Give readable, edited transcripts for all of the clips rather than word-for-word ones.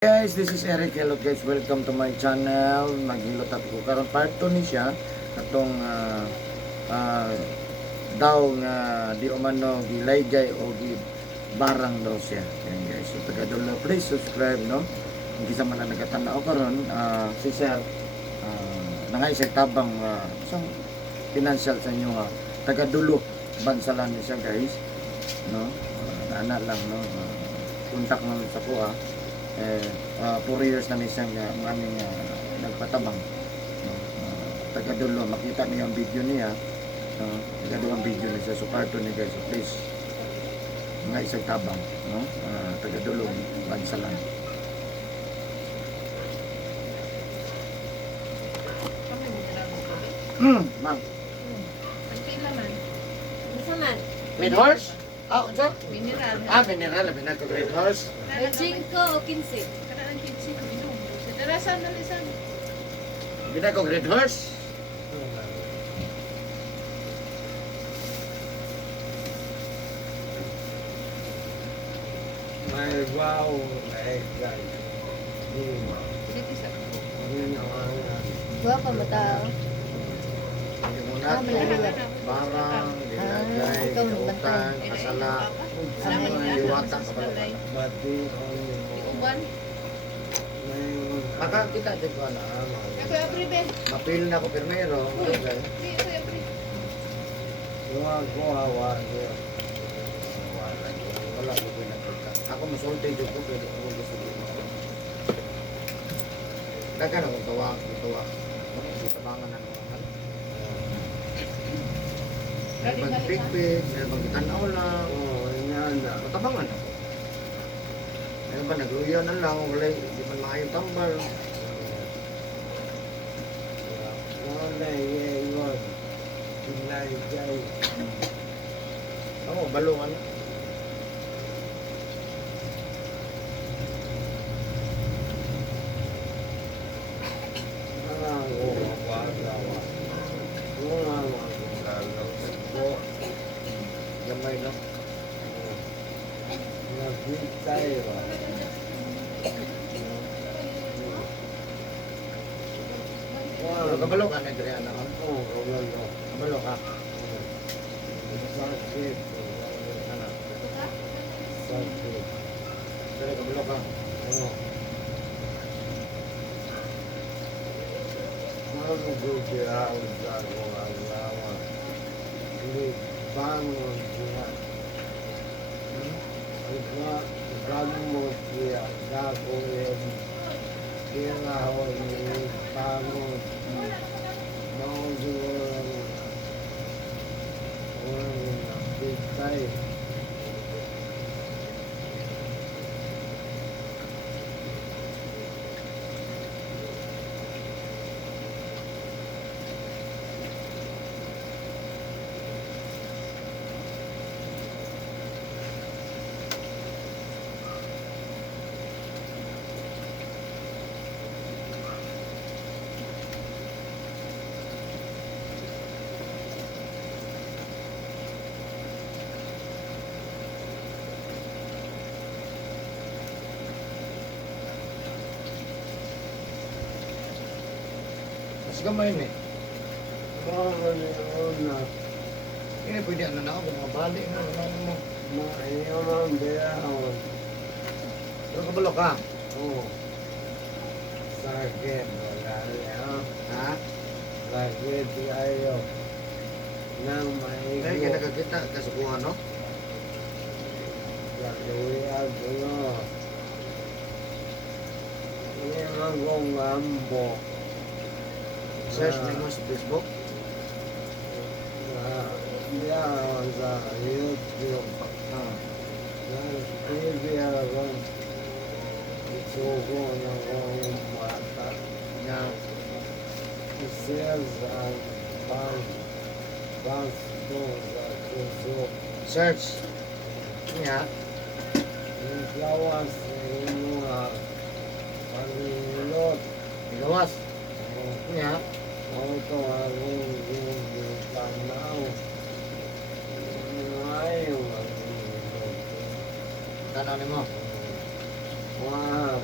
Guys, this is Eric. Hello guys, welcome to my channel. Naghilot ako karon part 2 ni siya katong daw nga di umano gilaygay o gi barang daw siya. Yan guys, so taga-dulo, please subscribe no. Kung kisa man na nagatanaw karon si Sir nangay sa tabang isang financial sa inyo taga-dulo bansalan ni siya guys no. Ana lang no. Kontak mo sa ko 4 years na may siyang aming nagpatabang taga-dulo, makita niyo ang video niya taga-dulo ang video niya so part 2 niya guys, so please mga isang tabang no? Taga-dulo bansalan ma'am with horse? Unsa? Mineral. Mineral, ko red horse. 5 o 15. Kada ang 15 minum. Darasan na lisan. Ko red horse. May wow, ay guys. Sige pisa. Gua pa mata. Hindi mo natin barang, nilagay, ikaw utang, kasala, liwata ka pala. Bati on Uban. Maka kita dyan ko na. Ako every ben. Mapil na ako primero. Di ako every. Luwag ko hawa niya. Wala ko pinagkita. Ako masulti dyan ko, pwede ako gusto dito. Dagan akong tawa. Tabangan na naman. May pagpikpik, may pagkitanaw lang. Oo, yan na. Matabangan ako. Ngayon ba, nagluya na lang, wala, di man maayong tambal. Wala yengon. Pilay guys. Ako, balungan. Gamay no? Nagintay ba? Wow, kabalo ka na diri anak. Oo, kabalo. Kabalo ka. Sakit. Anak. Sakit. Diri kabalo ka. Oo. Ano gusto ako sa mga alawa? Hindi bangon siya. Bangon siya. Gagawin. Kailangan ni bangon. Bangon siguro. Walang napitay. Mas gamay ni. Bangon yun na. Ini pwede ano na ako, mga bali na ano mo. Maiyon ang biyahon. Diri kabalo ka. Oo. Sakit. Wala yan. Ha? Sakit kayo. Nang Dahil maigo. kaya nakakita kasukuhan no? Kaluya ko. Iyan kong mambo. Search mo sa Facebook. Yan sa YouTube. TV ako. Isuko na kong mata. Nga, Isaya sa Basto sa kusok. search. Nga, Yung lawas sa inyo pag-ilot. igawas. Nga, Auto akong yung tanaw. Ayaw ang ilot. tanaw ni mo. Wow,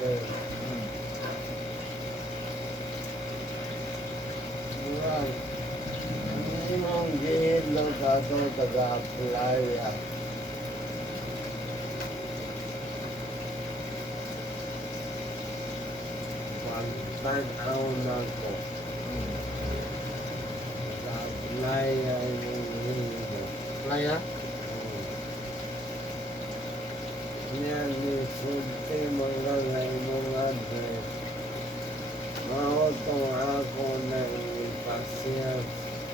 hotel. Hmm. Murag, ang imong gihilo sa ito taga-playa. Pagtanaw na ko. Hmm. Taga-playa yung hilo. Playa? Niya ni sulti mga imong address. Maotong ako na ipasyal.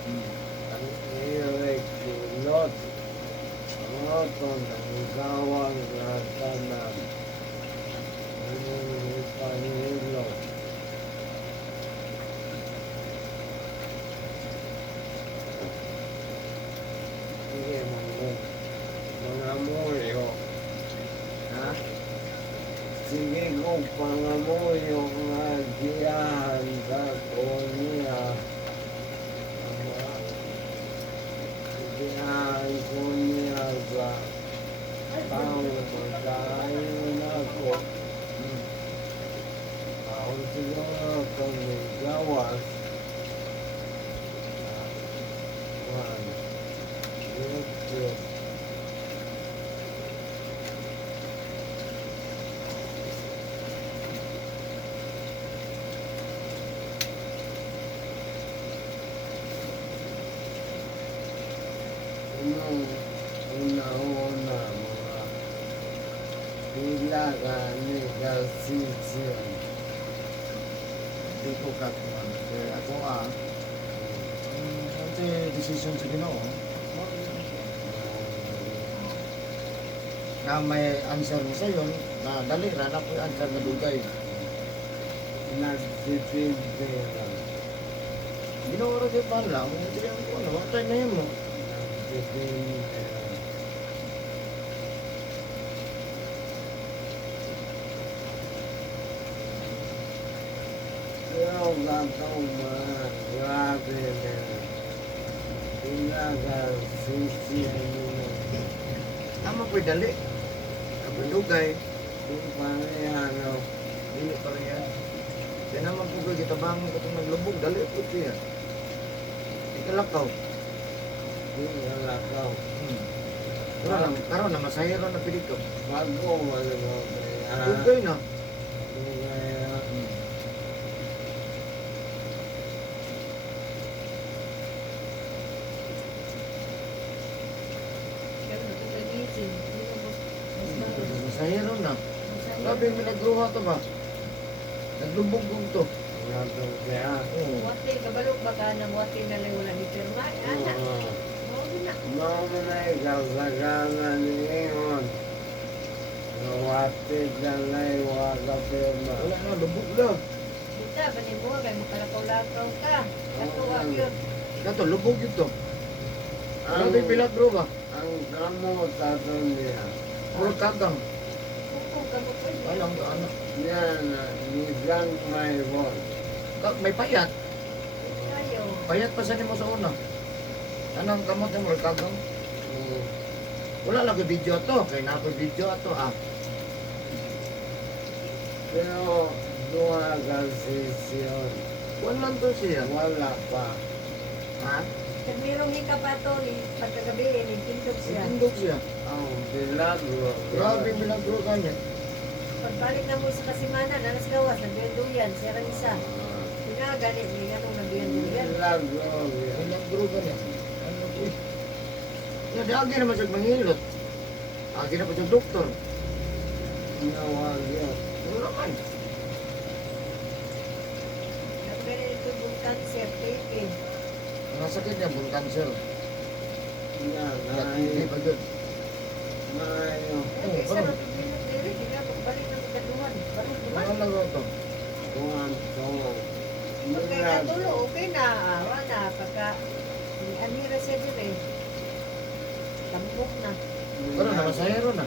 Hmm. Ang irekilot. Maotong ang gawang latanan. Ang ipanilot. Sige mga moyo. Ha? Sige kung pangamoyo nga giyahan sa kunya. Giyahan ko niya sa tao magkain ako. Hmm. Ako siguro kami gawas. Juan. Yes. Unang una-una mga bilagan ni Galsisian. Di ko katuan. Kaya ako ito decision sa Ginoo. Na may answer mo sa yun, na dali ra na po yung answer na dugay. Nagdipindi lang. Ginoo ra gyud pala, mo dili ang kuno, wa tay na mo. Nagdipindi lang. Pero gatong mga grabe na Galsisian nila. Tama po dali. Ako dugay, Kung paano dili pa rin yan. Kaya naman po kayo kitabangon ko itong naglubog, dali po siya. Ikalakaw. yung lalakaw. Karon na masahiro na pili ka. Bago wala mo kaya. Dugay na. Kaya Pero natutulitin. Hindi mo mas bago. Masahiro na. Masaya. Grabe yung minagruha to ba? Naglubog to. nandun kaya. Oo. Wate, kabalog baka na wate na lang wala ni Pirma. Ana, mawag na. Mama na ikaw sa kanan ni Ingon. Nawatid na na iwaga pirma. Wala na, lubog na. Dita, banin mo, kay makalakaw-lakaw ka. Katuwag yun. Kato, lubog ito. Grabe yung milagro ba? Ang gamot ato niya. Puro kagang. Kung kamot ko yun. Alam ko, ano. Yan, nigang may bon. May payat. Tayo. Payat pa sa nimo sa una. Anong kamot mo, kagang? Wala lang yung video to. Kaya na ako video to Pero dua sesyon. Wala to siya. Wala pa. Ha? Kag mayroong hikapato, pagkagabi, nagtindog siya. Tindog siya. Ang bilagro. Grabe yung milagro kanya. Pagbalik na mo sa kasimana, nalas gawas, nagduyan, siya rin isa. Pinagani, may ganong nagduyan-duyan. Bilagro. Milagro kanya. Ano po eh. Di agi naman siya manghilot. Agi na pa siya doktor. Nawag yun. Wala naman. Nagkani ito yung cancer, taping. Ang sakit niya, bone cancer. Yan, Hindi ay, pa yun. mayo. Eh, isa na pagbilang dili, di ka pagbalik na magkaduhan. Barang duhan. Ano lang ito? Tuwan, tuwan. Pagkay katulo, okay na. Awa na, pagka anira siya dire. Tambok na. Pero namasahero na.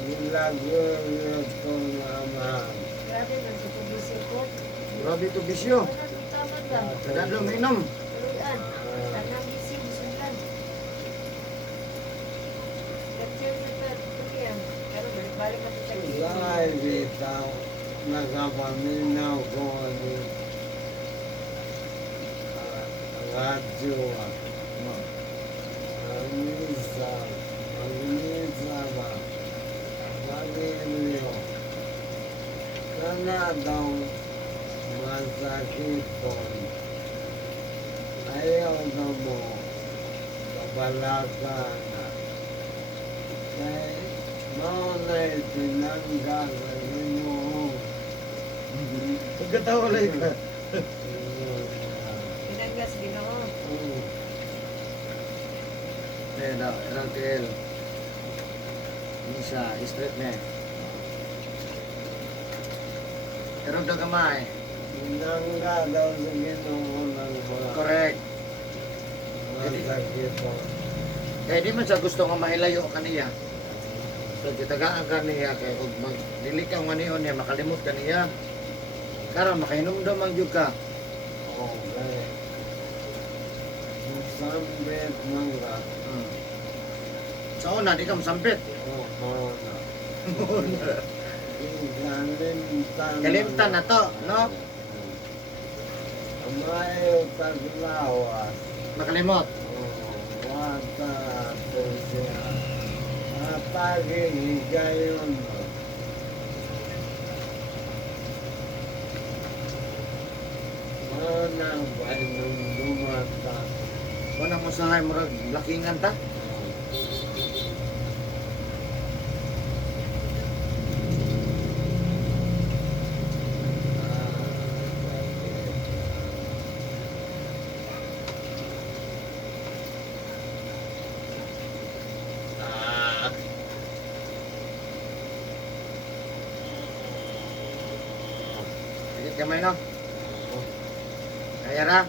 Bilagro yun itong ama. Grabe, nagsutugisyo ko. Grabe ito bisyo. Wala, di tama lang. Kadalo minom. Tuluyan. Tanang gisyo, bisundan. Kapsir na pa, tuliyan. Pero balik-balik na sa gisyo. Gay bitaw. nakapaminaw ko ano radyo at minsan ba pag-ibig kana daw masakit doon ayaw na mo kabalakan kaya maunay tinanggal ang inyong Pagkatawa lang ka. Pinanggas, Ginoo. Ayun na, Rantel. Ini siya, straight na eh. Pero daw gamay. Tinanggal daw sa Ginoo ng mga Correct. masakit doon. Kaya di man siya gusto nga mahilayo kaniya. So, kitagaan ka niya, kaya kung magdili kang maniyon niya, makalimot ka niya. Karon makainom daw man jud ka. Okay. Sambit man ka. Sa una, di ka masampit. Kalimtan na to, no? Amayo taglawas. Makalimot. Wata siya. Atake higayon. Manang ba nung dumata? Wala mo sahay mo lakingan ta. Sige kamay no. Kaya ra.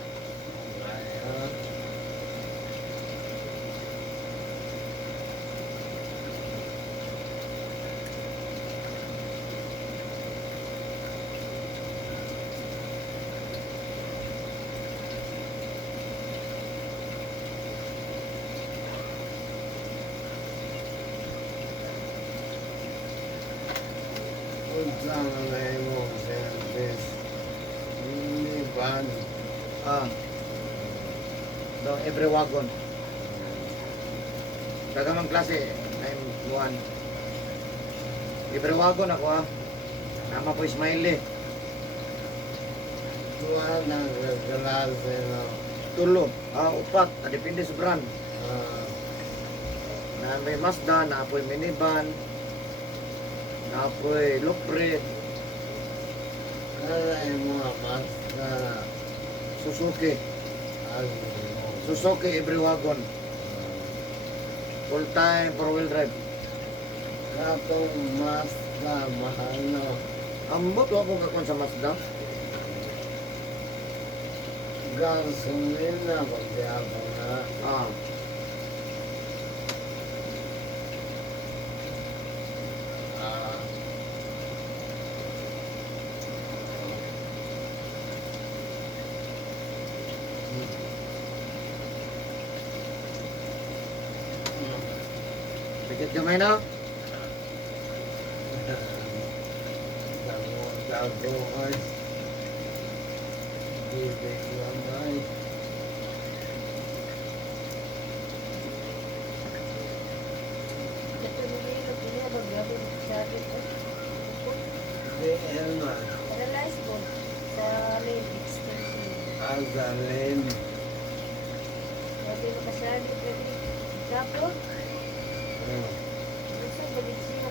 Unsang na mo service. Hindi ba? Do every wagon. Dagamang klase, 9-1. Every wagon ako ha. Nama po Ismail eh. Tuwa ng galase na. Tulo. Upat. Depende sa brand. ah, Na may Mazda, na po minivan, na po Lopre, Kaya mo mas na Suzuki. ano. Suzuki every wagon. Full time, 4-wheel drive. Katong mas na mahal na. Ambot ako kakon sa Mazda. Gasolina pagyapo na. Ah. Ah, Pikit kamay na. dago ay bibig lamay. Ito nililog niya, maglabon sa akin. Di Elman, Paralyze ko sa lane extension. Azalin. Sabi mo kasali, pwede tapos, gusto balik siya.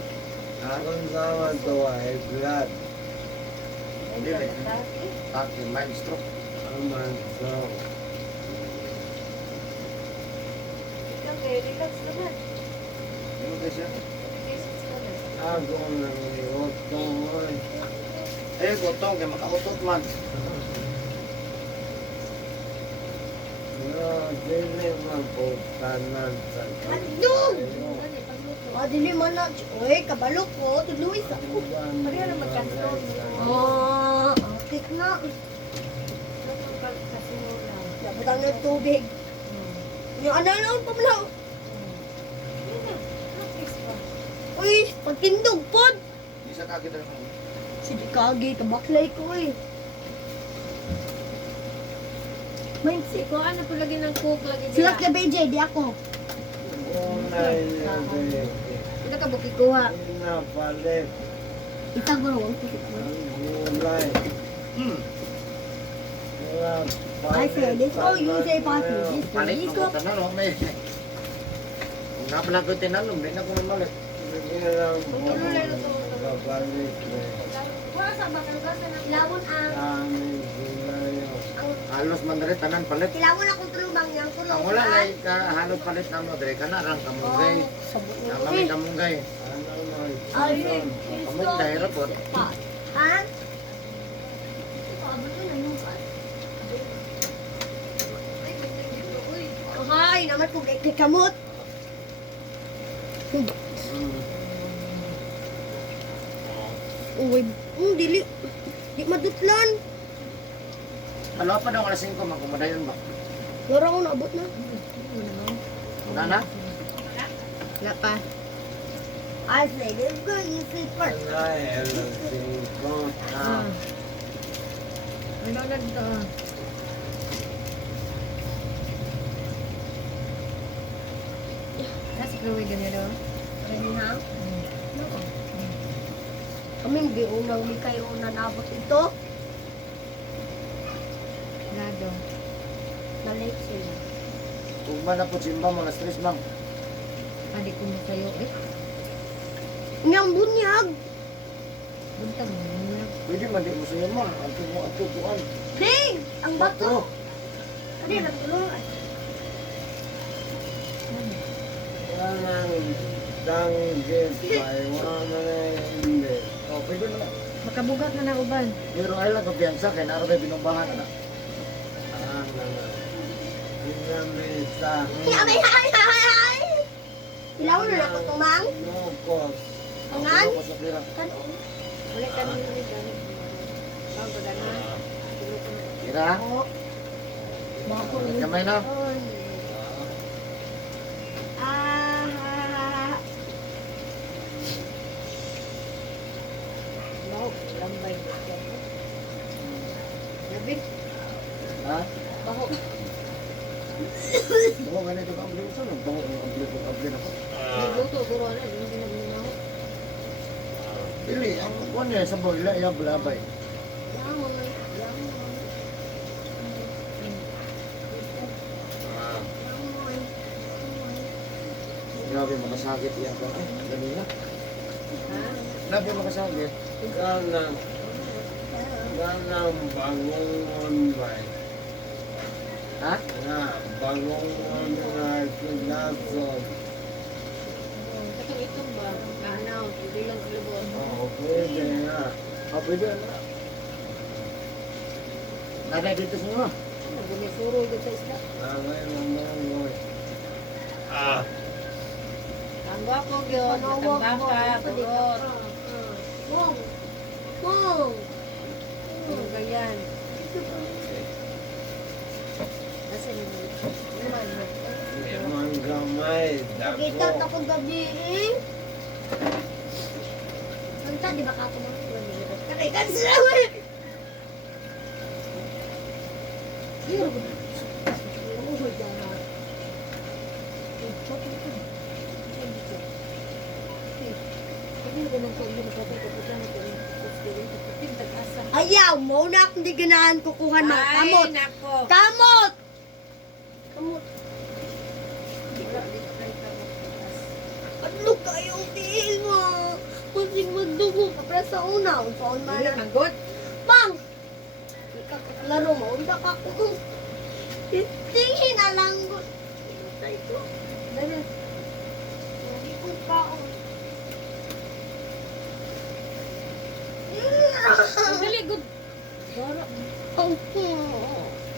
Kung sama to ay blood. Ay, Hindi, eh. atake. Taki, mind stroke. Aman so. Ikaw kayo, relax naman. Ano ba siya? Medications ka na. Ako nang iotong ay. Ayun, gotong, kaya makautot man. Dili man po tanan sa Handog! kayo. Ah, dili man na. Uy, kabalo ko. Tuluis ako. Pareha lang magkastron. Ah, akit na. Kasimula. Nabutang ng tubig. Yung analawang pamlaw. Yun na, practice pa. Uy, pagtindog pod. Di sa kakita mo. Sige kagi, kabaklay ko eh. Mindset. Ikaw ano po lagi ng cook lagi Sulat diya. ka BJ, di ako. Unay na baby. Kita ka buki kuha. Pinapalit Itaguro ang ang gulay. Wala I said, this all you say pati. This Palit is mo ko tanong, may... Kung napala ko tinanong, di na ko malit. Kapalit Wala sa bakal ka sa kilawon ang daming gulay. Halos man rin, tanan palit. kilawon akong tulubang yang kulo. Ang wala na halos palit na mo, dire ka na rang kamunggay. Sabot na Ang kami kamunggay. Ano na Ay, Kamay dahil po. ha? Ay, naman kung kamot. Uy, dili. Di madutlan. Halo pa daw alas 5, magkumadayon ba? Laro ako naabot na. Wala na? Wala pa. I say, this good, you say first. Ay, alasing ko. Ano na dito? Nasa Chloe ganyan daw. Ready na? Kami mag-iunang di kayo na nabot ito. Lado. Na-late sila. Kung ba na po simba mo na stress bang? Adik ko mo sa'yo eh. Niyang bunyag. Buntag mo niya. Pwede man di mo sa'yo mo. Anto mo ato buwan. Ding! Ang bato. 4. Ano yung natulungan? Walang danggit ay wala hindi. Oh, pwede na. Makabugat na na uban. Pero ay lang kapiyansa kay naro ba binumbahan na. Pinamita. Ay, ay, ay, ay! Ilaw na ako tumang. Nukos. Pangan? Ako sa pira. Kanon. Wala ka nyo ulit gano'n. Bago ka na. Tulo ko na. Pira. Oo. Bako ulit. Kamay na. Ah. Baho. Lambay. Labit. Ha? Baho. Bawa ganito ka ambil sa nang bawa ang ambil ako. Nagluto. Guro na. Hindi na minaw. Dili ang kuan niya sa boila ya bulabay. Yangon. Yangon. Yangon. Grabe makasakit iya ko. Ay, ganina. Ha? Grabe makasakit. Ganang bangungon ba? Ha? Na bangungon na kinason. Katong itong ba? Kaanaw. Hindi lang kilabot. Oh, pwede nga. Oh, pwede na. Nanay dito sa inyo. Nagumisuro dito sa isla. Nanay naman Ah. Ang gwapo yun. Matambaka. Kurot. Mong. Mong. Yung ganyan. Nasa nyo. Naman mo. Limang gamay. Nakita Dako. na ko gabi eh. Kanta, di ba ka tumang? Karikan sila mo. Ayaw, mo na akong di ganahan kukuhan ng kamot. Ay, nako. Kamot! Kamot. Ano kayo, tiil mo? Kasing magdugo ka para sa una. Upaon man Dili, na. manggot. Bang! Laro mo, unta ka ko. Tingin na lang ko. Tay ko. Dali. Hindi ko kaon. Dali, good. Doro. Okay.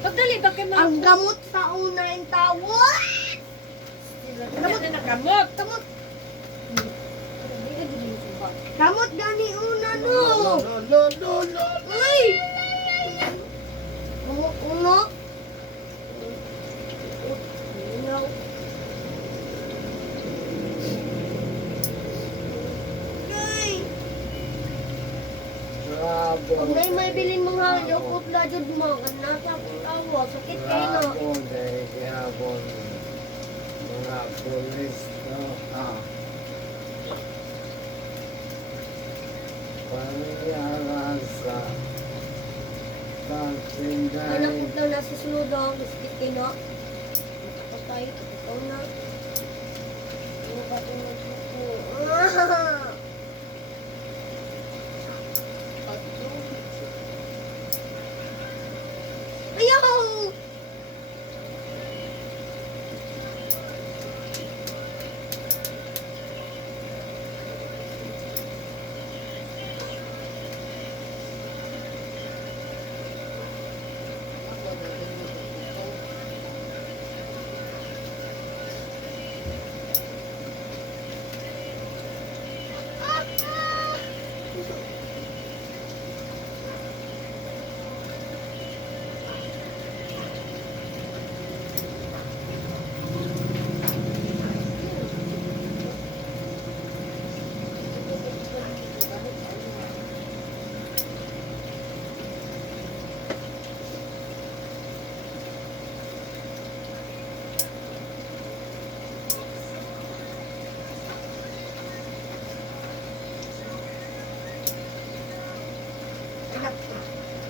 Pagdali, bakit mo? Ang gamot sa una yung tawon. Gamot na nakamot. Kamot. Hindi ka din mo sumbang. Kamot gani una no. No. Uy! Kamot uno. Uno. Uy! Kung may bilin mga yokot na jud mo, kan nasa akong awa, sakit kayo na. Ako, dahil kaya ako mga pulis, no? Ah. Pangyara sa pagsinday. Anak ko daw nasa sunod ang sakit kayo na. Tapos tayo, ikaw na. Ano ba ito nagsuko? Ayaw!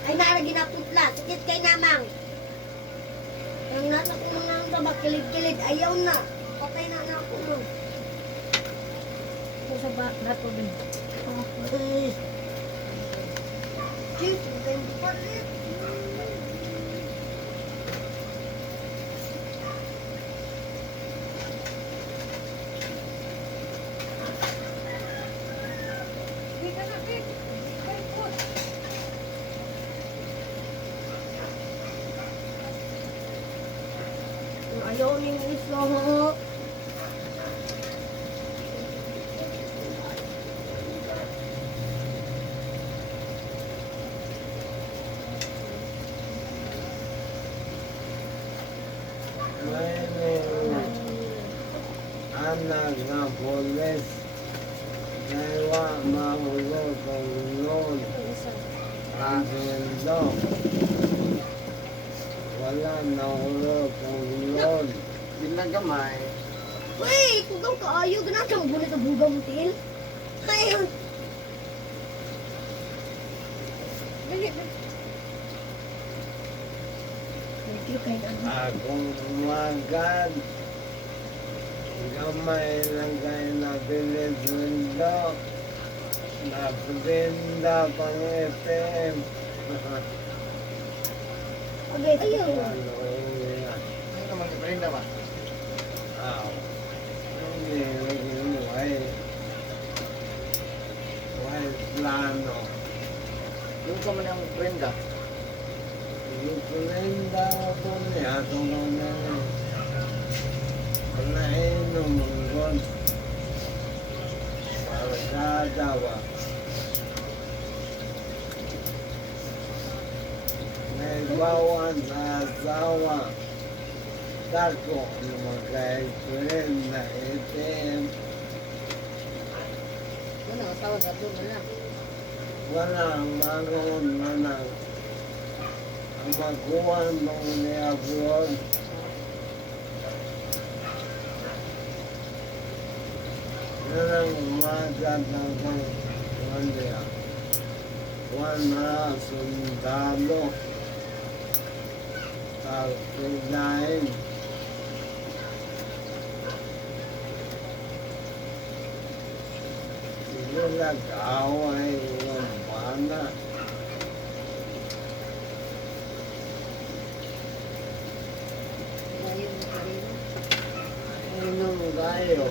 Ay, nara ginaputla. Sakit kay namang. Ang nasa ko mga ang tabak, kilid-kilid. Ayaw na. Patay na na ako mo. Ako sa nato din. Jeez, hindi pa rin. Hindi ka na, Pig. Very good. Ayaw ning iso. May anak na pulis. Naiwa mahulog ang noon. Ang sundo. Wala nahulog ang noon. Binagamay. Uy, kugaw ka ayaw. Ganaan ka magbunit sa buga mo, Til. Ayaw. Dali, dali. Thank you kay ano. Akong umagan. Gamay lang kayo nabili sundo. Napinda pang itim. Okay, ayaw. Ano yan? Ano ka mag-prenda ba? Aw. Hindi, lagi mo ay. Why plano? Yung ka man ang prenda. Ipulinda ako niya kung ano. Panainom ang gon. Para kadawa. May bawan sa asawa. Dako na magkaikurin na itim. Wala, asawa sa doon na lang. Walang maroon manang. Ang magkuha nung ni-abroad. Yan ang umagat ng kanya. Wala sundalo. Pagkilain. Siguro nag-away ng bana. Ngayon mo pa rin. Inom tayo.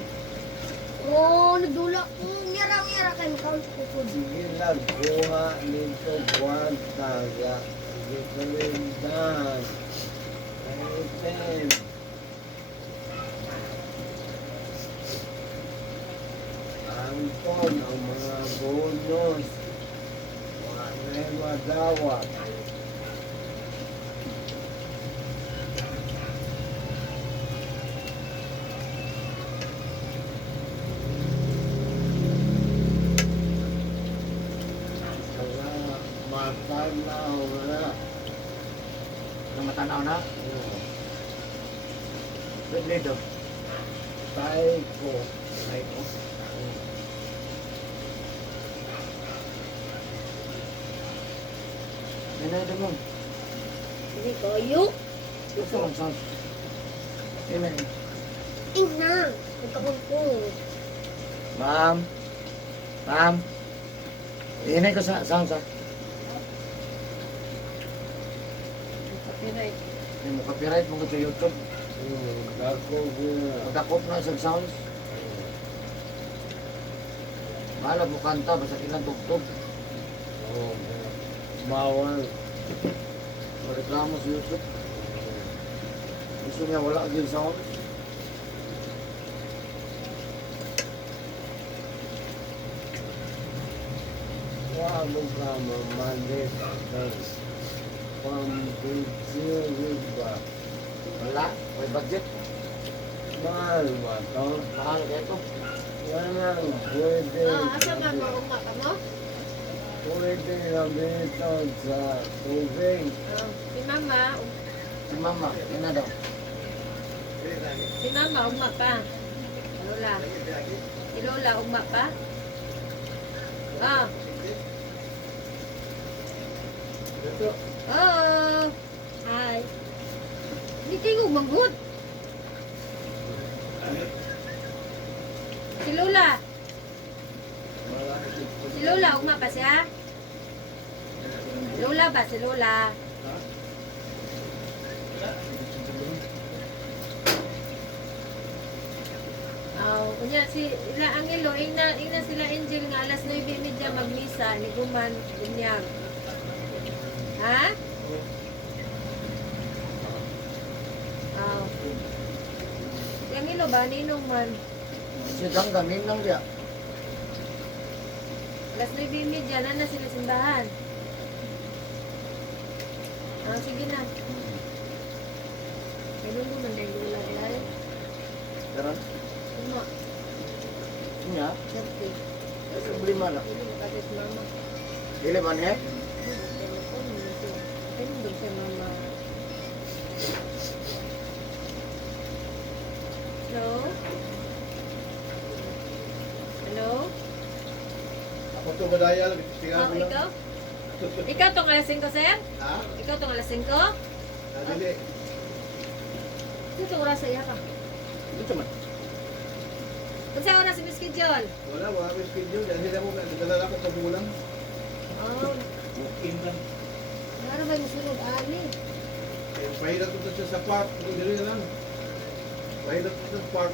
Oh, nagdula. Ngira-ngira kayo. Count ko po. Sige nagkuha nito kwarta sa Gikalindahan. Item. Anton ang mga bonus. Mga madawat. Mga wala. Nang matanaw na. Oo. Lido. Tayo ko. Ay ko. Nanay mo. Hindi ko, yuk. Gusto lang sa. Amen. Ina. Nagkabangkong. Ma'am. Ma'am. Inay ko sa sa. Copyright. May mo copyright mo ko sa YouTube. Dako gina. Pagkakop na sa sounds. Mahala mo kanta, basta ilang tugtog. Oo. Bawal. Reklamo sa YouTube. Gusto niya wala din sound. Walo ka mamalit. Pampitsil ba? Wala. May budget. Mahal ba to? Mahal ka ito. Walang pwede. Asa man mo uma ka mo? Pwede gamiton sa tubig. Si mama, Si mama, yun na daw. uma pa. Lola. Si Lola, uma pa. Ah. Oh. Hi. Hindi kayo manggut. Si Lola. Si Lola, uma pa siya? Lola ba? Si Lola. Kunya si ila Angelo, ina sila Angel nga alas 9:30 magmisa ni Guman bunyag. Ha? Si Angelo ba ninong man? Si Ganggamin lang diya. Alas 9:30 na sila simbahan. Sige na. Ganun mo man dahil wala dahil. Pero, Uma, niya, siyempre. kasi problema na. Hindi makadis mama. Dili man eh. Pinundog siya mama. Hello? Hello? Ako to badaya lang. Oh, ikaw? Ikaw tong alas 5, sir? Ha? Ikaw tong alas 5? Dili. Ito tong oras sa iya ka. Dito man. Kung sa oras yung schedule? Wala may schedule. Dahil sila mo, nagdala ko sa bulang. Oh, Booking lang. nara ba yung sunod ani? Pahirap ko sa park. Dili na lang. Pahirap ko sa park.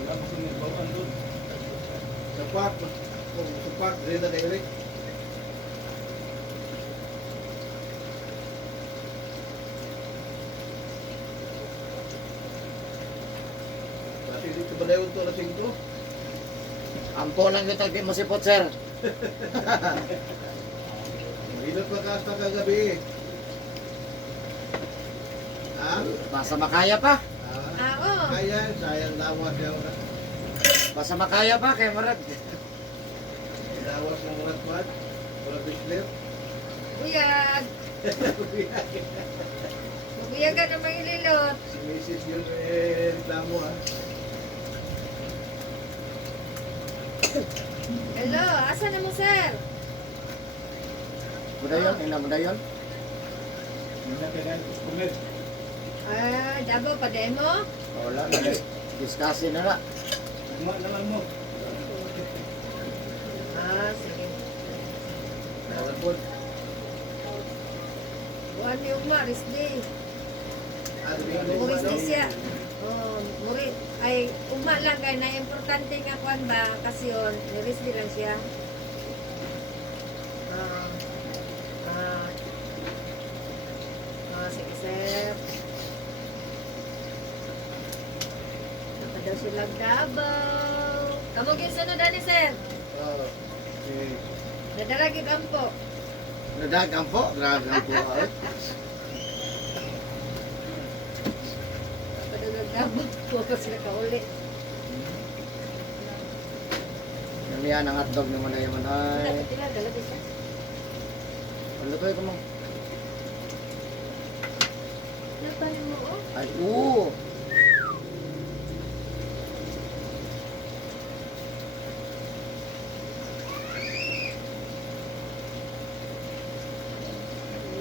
Wala mo kung nagbawan doon. Sa park. Sa park, dili na direct. Kasi dito ba na yun to na 5? Ampo lang yung tagdi mo sipot, sir. Inot pa ka hasta kagabi. Ha? Basta makaya pa. Oo. Kaya, sayang dawas siya. Basta makaya pa, kaya marag. Dawas ng urat man. Urat bislet. Buyag. Buyag ka na mga ililot. Si Mrs. yun reklamo ha. Hello, asa na mo, sir? Mudayon, ina mudayon. Davao pa demo? Wala na. Discussing na na. Sige. Dawas po. Buwan yung Maris Day. Muris Day siya. Muri, ay, uma lang kay na importante nga kuan ba, kasi yun, Muris Day lang siya. Sige, sir. Daw silang Davao. Kamu ginsunod ani, sir? Nadaragid ang po. Nadagang po, gragang po. Padugag Davao. Huwag sila kauli. Yan ang hotdog ni Manay Manay. Dapat sila, dalabi siya. Lutoy ko mo. Laban mo, oh. Ay, oo.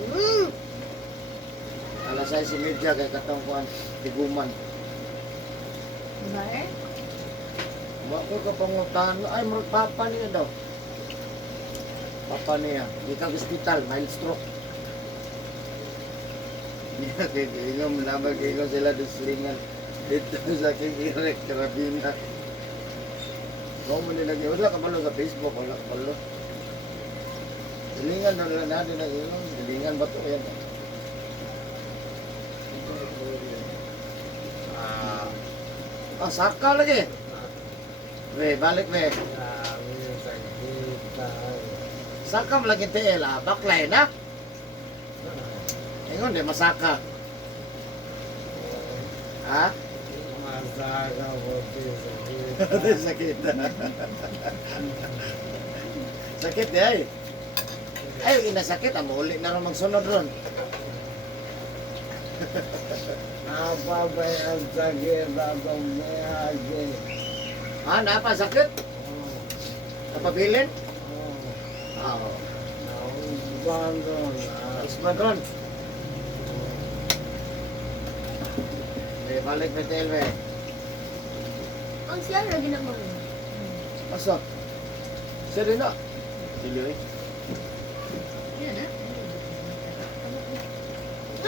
Mm. Alas 6:30 kay katong kuan tiguman. Diba eh? Wa ko ka pangutan ay mo papa niya daw. Papa niya, di ka hospital, mild stroke. Niya kay ingom labag ingom sila duslingan dito sa Kingirek Carabina. Kung mo nila wala ka palo sa Facebook, wala ka palo. Silingan na lang natin na ingom, silingan ba to yan? Saka lagi. We, balik we. Saka mo lagi TL baklay na. Ingon di masaka. Ha? Sakit. Sakit di ay. Ay, inasakit amo uli na ron magsunod ron. Apa ba ang sakit atong miyagi? Ha, napa sakit? Napabilin? Oo. Naubandon na. Isman ron. Balik na TL we. Ang siya lagi na mo. Asa? Siya din na. Dili eh. Yan ah.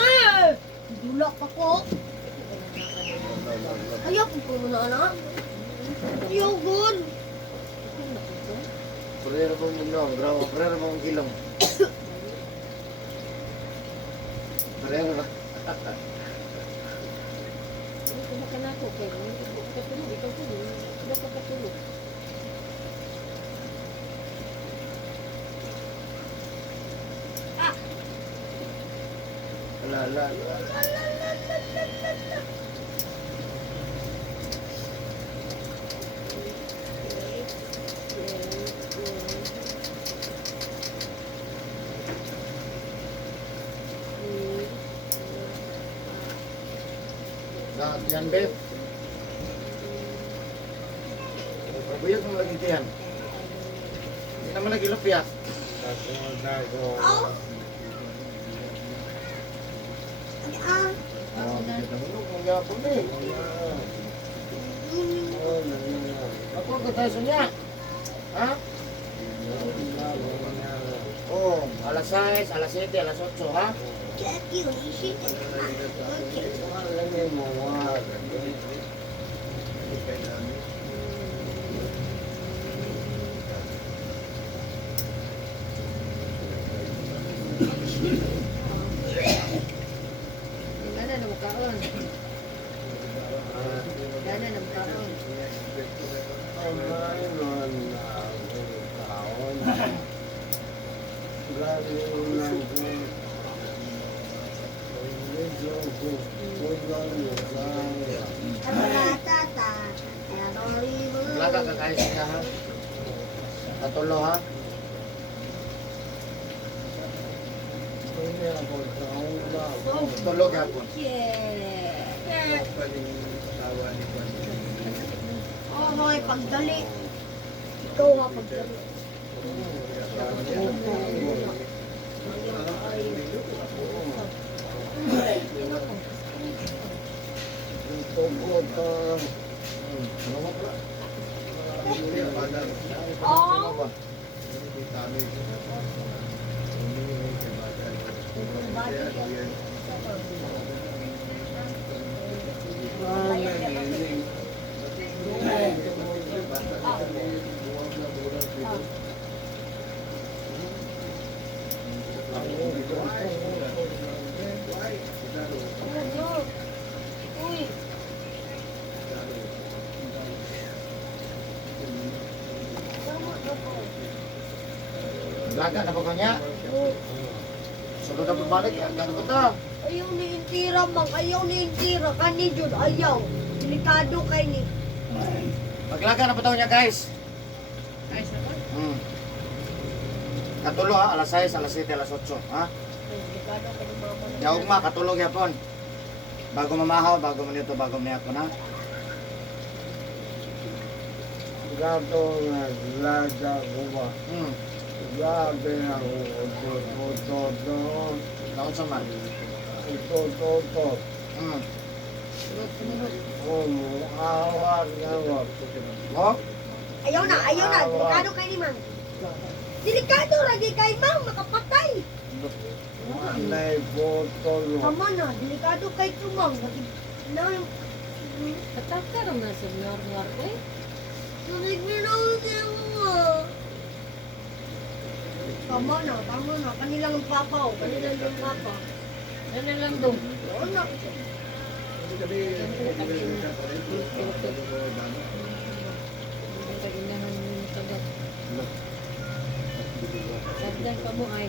Eh! Dulak ako. Ayaw ko po na na. Ayaw good. Purero mo mong grawa, purero mo mong kilong. Purero ba? Kumakan ako kay katulog, ikaw tulog. Ikaw pa katulog. La. Yan, Bel. Pabuyag mo lagi tiyan. Hindi naman lagi lupya. Ako dago. Ah. Ang yapon eh. Ako ang kataso niya. Ha? Oh, alas 6, alas 7, alas 8, ha? Get you, easy. Okay. Malami mo nga. Gana na mukaon. Gana na mukaon. Amay nun na taon. Grabe yung nangkong. Medyo ko. Kulang mo kaya. Tata. Laga ka kayo siya, ha? Katulo, ha? Kaya ako taon ba? Tulog hapon. Yeah. Paling tawa ni Juan. Oh, hoy, pagdali. Ikaw ha, pagdali. Ito ko ta. Oh. Uy. Laga na ba kanya? Sunod na pabalik, gano'n ko ta. Ayaw ni Intira, mang. Ayaw ni Intira. Kani Jud, ayaw. Delikado kay ni. Maglaga na pa daw niya, guys. Ay, sa ko. Katulo ha, alas 6, alas 7, alas 8. Ha? Delikado ka ng mama na. Yaog ma, katulog yapon. Bago mamahaw, bago manito, bago mayakon ha. Gato na laga ko ba? Hmm. Grabe na ako. Ito. Kaon sa man. Ito. Hmm. Awat na ba? Oh? Ayaw na, delikado kay ni Mang. Delikado lagi kay Mang, makapatay. May boto no. Tama na, delikado kay Tumang. Na, Katakar na sa ngar-ngar eh. nagminaw niya mo. Tama na, kanilang papaw, kanilang yung papa. Ano lang dong? Oo na. Pag-inahan mo yung tagat. Sagdan ka mo ay.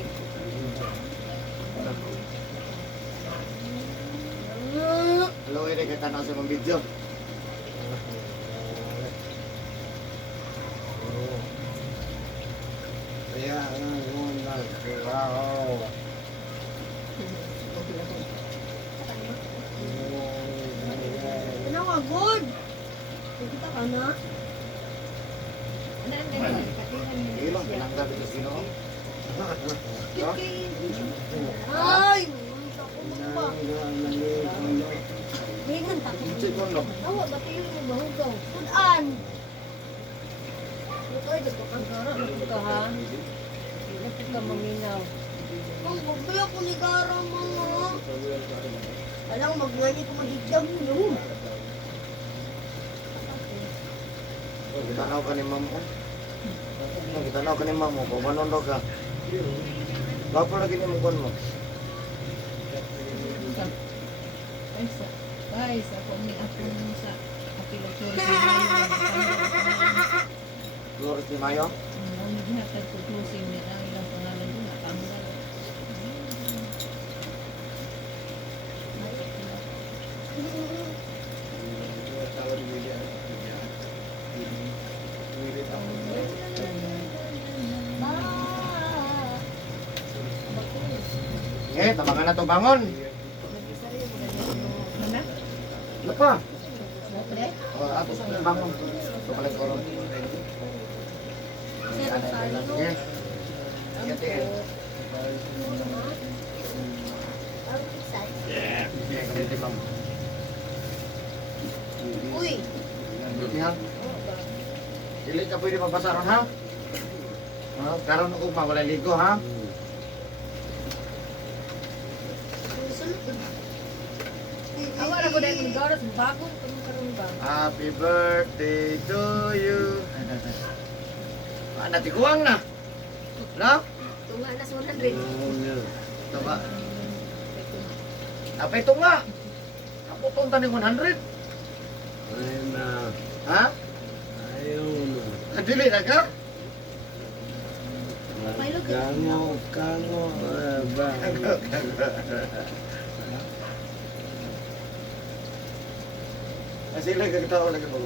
Hello, ere ka tanong sa mong video. Kaya nga na siraw. Ano nga, good. Kita ka na. Ano ang ganyan? Katilan mo Sige lang, pinanggal ito sino. Ay, takot mo pa. Ganyan, takot mo. Check mo no. Tawa, ba't yun yung bahugaw? Sudan. Ay, gusto kang gara. Ito ka ha? Ito ka maminaw. Ang bagay ako ni Gara, mga. Alang, magnganyi ko magigdam nyo. Kitanaw ka ni mamo. Kitanaw ka ni mamo. Kung manon ka. Bapo lagi ni mong mo. Guys, ako ni ako nung sa kapilaturis ni Flores ni Mayo. Mayo. Ang naghatag ko closing nila. Ilang pangalan doon. Nakamura. Tabangan na to bangon. Mana? Ano pa? Siyempre? Ako sa bangon. Ito pala yung koron. Sige. Sige. Sige, kamiti ma'am. Uy, Kamiti ha. Dili ka pwede magbasaran ha. Karon ko wala ligo ha. Awa na ko dahil kung garas, bagong karoon ba? Happy birthday to you. Natikuwang na. No? Tunga na sa 100. Ito ba? Napay ito nga. Kaputong tanig 100. Ayun na. Ha? Ayun na. Kadili na ka? Kango. Ba. Sila kagatawa lagi mo.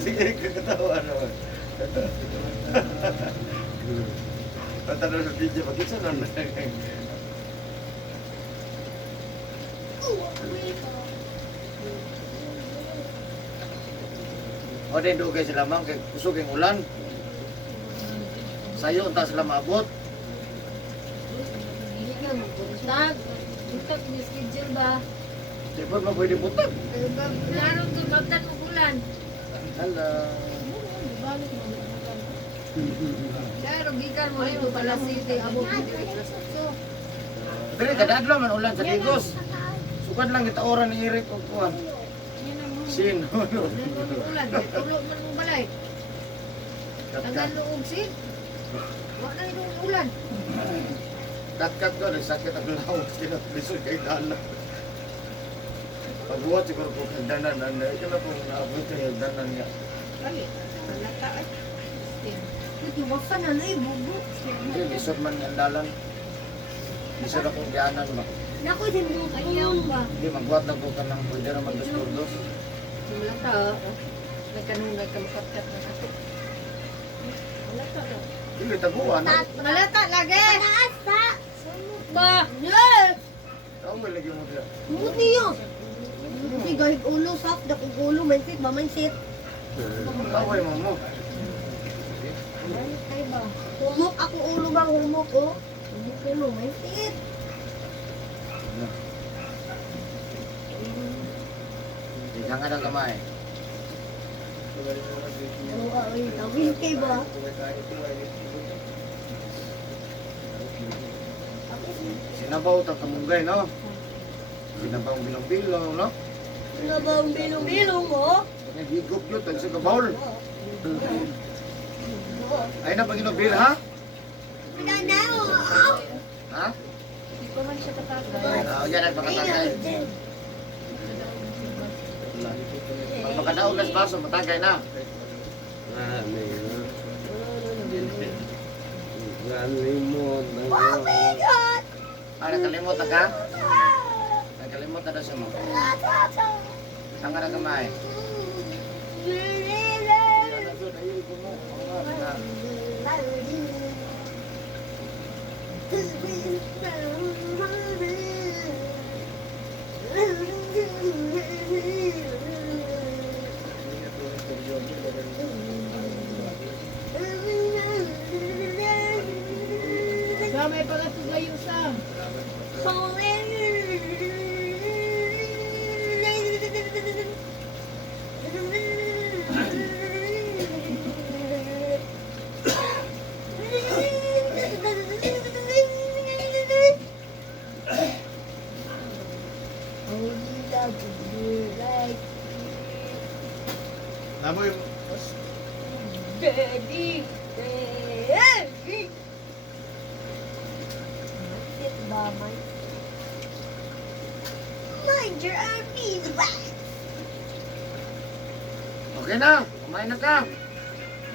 Sige, kagatawa naman. Patanong sa video, magkita na O din doon kayo sila ma'am, kay kusog yung ulan. Sayo, unta sila maabot. Hindi ka magbuntag. Buntag ni schedule ba? Di ba mo pwede butag? Larong doon, magdan mo bulan. Hello. Kaya gikan mo rin pala city. Abo ko dito. Pero kadadlo man ulan sa Digos. Sukad lang kita oras ni Eric o kuwan. Sino? Ulan, tulo man mo balay. Kat Tagal loob sin. Wala na yung ulan. kat ko, nagsakit ang lawas. Kinaplisod kay Dana. Pagbuhat siguro po kay Dana. Ito na po naabot kay Dana niya. Kali, nalata ay. nagtiwag ka na na eh, bubo. Hindi, lisod man ang dalan. Lisod akong dianan ba? Naku, din mo Ayaw ba? Hindi, magbuhat lang po ka ng pwede naman dos-dos. Nalata. Nagkanong nagkamukat-kat na ako. Nalata daw. Dili taguan. Malata lagi. Panaas sa. Ba. Yes! Ako may lagi mo dira. Umot niyo. Hindi gahig ulo, soft. Dakong ulo, mindset ba? Mindset. Away mo mo. Ay ba? Humok ako ulo bang humok, oh. Humok ulo, mindset. Ika nga ng kamay. Ano ka, oy, tawin kay ba? Sinabaw ta kamunggay, no? Sinabaw bilong-bilong, no? Ano ba ang bilong-bilong mo? Nagigop yun, tag sa kabawl. Ay na Panginoon bil, ha? Maganda, oh. Ha? Hindi ko man siya tatagal. Yan ang pakatagay. Pag makadaog nas baso, matagay na. Oh my God! Ah, nakalimot na ka? Nakalimot na daw siya mo. Ang nga na kamay. Sa may pagatugayo sa. Namoy, Baby, baby. Sit ba, Mike? Mind your own business. Okay na, kumain na ka.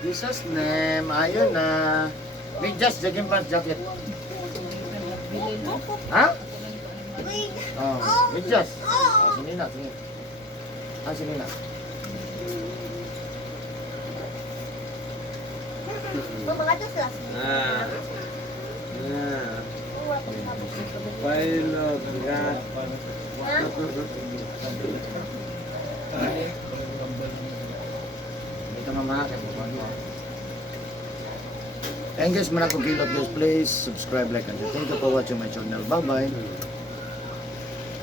Jesus name, ayun na. Medyas, jogging pants, jacket. Ha? Wait. Oh, medyas. Oh, sini na, sini. Ah, sini na. Mama, kata sila. Pilot, God. Dito mama, kaya buwan mo. And guys, manang kong kilot guys, please subscribe, like, and thank you for watching my channel. Bye-bye.